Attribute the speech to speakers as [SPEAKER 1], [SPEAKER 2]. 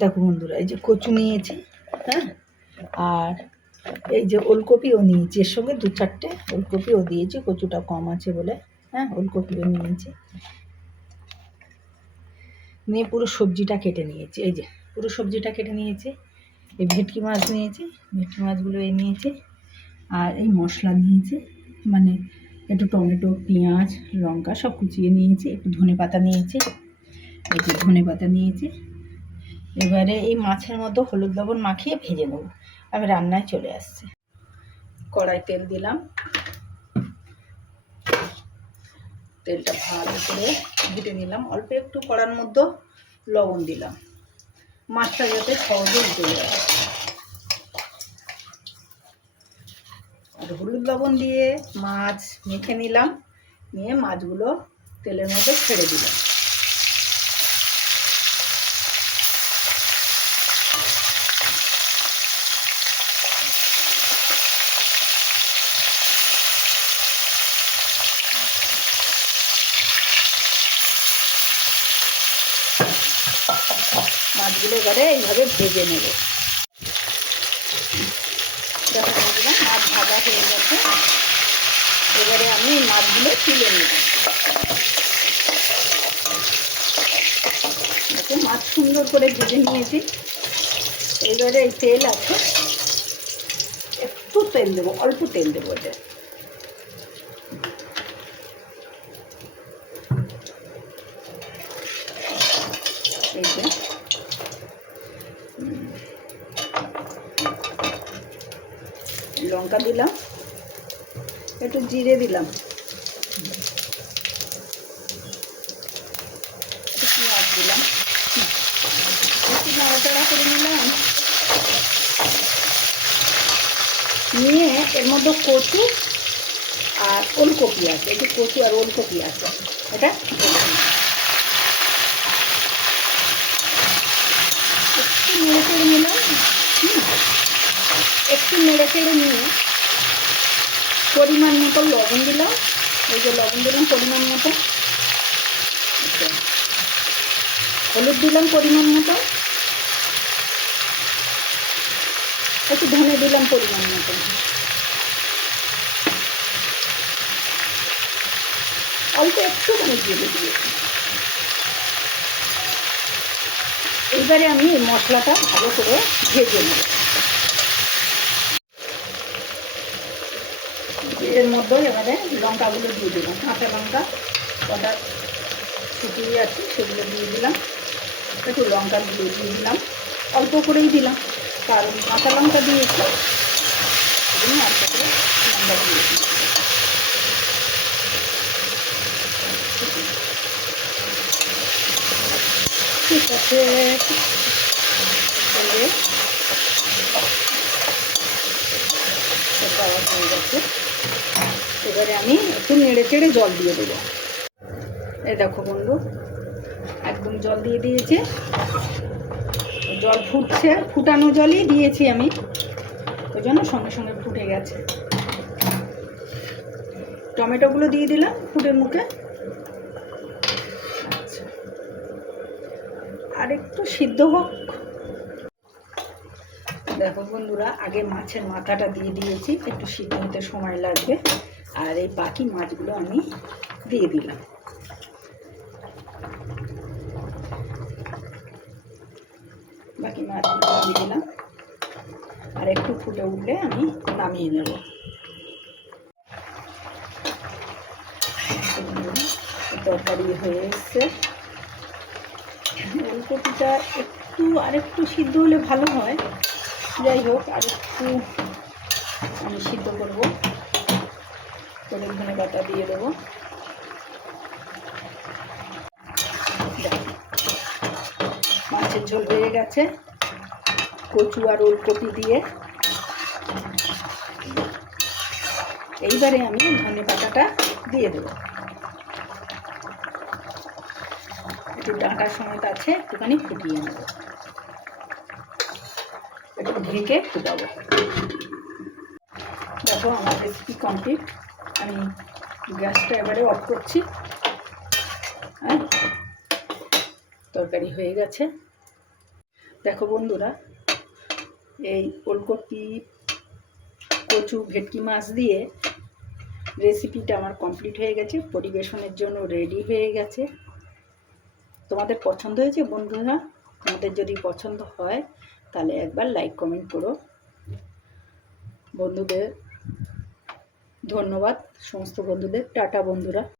[SPEAKER 1] দেখো বন্ধুরা, এই যে কচু নিয়েছি হ্যাঁ? আর এই যে ওলকপিও নিয়েছি, এর সঙ্গে দু চারটে ওলকপিও দিয়েছি, কচুটা কম আছে বলে হ্যাঁ? ওলকপিও নিয়েছি। নিয়ে পুরো সবজিটা কেটে নিয়েছি, এই যে পুরো সবজিটা কেটে নিয়েছি, এই ভেটকি মাছ নিয়েছি, ভেটকি মাছগুলো এই নিয়েছি, আর এই মশলা নিয়েছি মানে একটু টমেটো, পেঁয়াজ, লঙ্কা সব কুচিয়ে নিয়েছি, একটু ধনে পাতা নিয়েছি, এই যে ধনে পাতা নিয়েছি এবারে এই মাছের মতো হলুদ লবণ মাখিয়ে ভেজে নেব। আমি রান্নায় চলে আসছি। কড়াই তেল দিলাম। তেলটা ভালো করে ঘেটে নিলাম। অল্প একটু কড়ার মধ্যে লবণ দিলাম। মাছটা যাতে সহজে উঠে যায়। আর হলুদ লবণ দিয়ে মাছ মেখে নিলাম। নিয়ে মাছগুলো তেলের মধ্যে ছেড়ে দিলাম। মাছগুলো এবারে এইভাবে ভেজে নেব। দেখো মাছ ভাজা হয়ে গেছে। এবারে আমি মাছগুলো তুলে নেব। মাছ সুন্দর করে ভেজে নিয়েছি। এবারে এই তেল আছে। একটু তেল দেবো, অল্প তেল দেবো এটা এই যে লঙ্কা দিলাম, একটু জিরে দিলাম। পেঁয়াজ দিলাম। একটু করে নিলাম। নিয়ে এর মধ্যে কচু আর ওলকপি আছে, একটু কচু আর ওলকপি আছে। এটা দিয়ে দিলাম। একটু নেড়ে চেড়ে নিলাম হুম। একটু নেড়ে চেড়ে নিয়ে পরিমাণ মতো লবণ দিলাম। এই যে লবণ দিলাম পরিমাণ মতো। হলুদ দিলাম পরিমাণ মতো। একটু ধনে দিলাম পরিমাণ মতো। অল্প একটু মানে জিরে দিয়েছি। এইবারে আমি মশলাটা ভালো করে ভেজে নেব। এর মধ্যে এবারে লঙ্কাগুলো দিয়ে দিলাম। কাঁচা লঙ্কা, কটা শুকিয়ে আছে সেগুলো দিয়ে দিলাম। একটু লঙ্কা দিয়ে দিয়ে দিলাম। অল্প করেই দিলাম, কারণ কাঁচা লঙ্কা দিয়েছি। অল্প করে লঙ্কা দিয়েছি ঠিক আছে। হয়ে গেছে। এবারে আমি একটু নেড়ে চেড়ে জল দিয়ে দেবো। এ দেখো বন্ধু, একদম জল দিয়ে দিয়েছে। জল ফুটছে, ফুটানো জলই দিয়েছি আমি। ওই জন্য সঙ্গে সঙ্গে ফুটে গেছে। টমেটোগুলো দিয়ে দিলাম ফুটের মুখে। আচ্ছা। আর একটু সিদ্ধ হোক। দেখো বন্ধুরা, আগে মাছের মাথাটা দিয়ে দিয়েছি, একটু সিদ্ধ হতে সময় লাগবে। আর এই বাকি মাছগুলো আমি দিয়ে দিলাম। বাকি মাছগুলো দিয়ে দিলাম। আর একটু ফুটে উঠলে আমি নামিয়ে নেব। তরকারি হয়ে এসছে। ওলকপিটা একটু আরেকটু সিদ্ধ হলে ভালো হয়। যাই হোক, আর একটু আমি সিদ্ধ করব। করে ধনে পাতা দিয়ে দেবো। মাছের ঝোল হয়ে গেছে। কচু আর ওলকপি দিয়ে। এইবারে আমি ধনে পাতাটা দিয়ে দেবো। একটু ডাঁটার সমেত আছে একটুখানি ফুটিয়ে নেব। একটু ঢেকে ফুটাবো। দেখো আমার রেসিপি কমপ্লিট আমি গ্যাসটা এবারে অফ করছি। হ্যাঁ? তরকারি হয়ে গেছে। দেখো বন্ধুরা, এই ওলকপি, কচু, ভেটকি মাছ দিয়ে রেসিপিটা আমার কমপ্লিট হয়ে গেছে। পরিবেশনের জন্য রেডি হয়ে গেছে। তোমাদের পছন্দ হয়েছে বন্ধুরা? তোমাদের যদি পছন্দ হয়, তাহলে একবার লাইক কমেন্ট করো। বন্ধুদের ধন্যবাদ সমস্ত বন্ধুদের টাটা বন্ধুরা।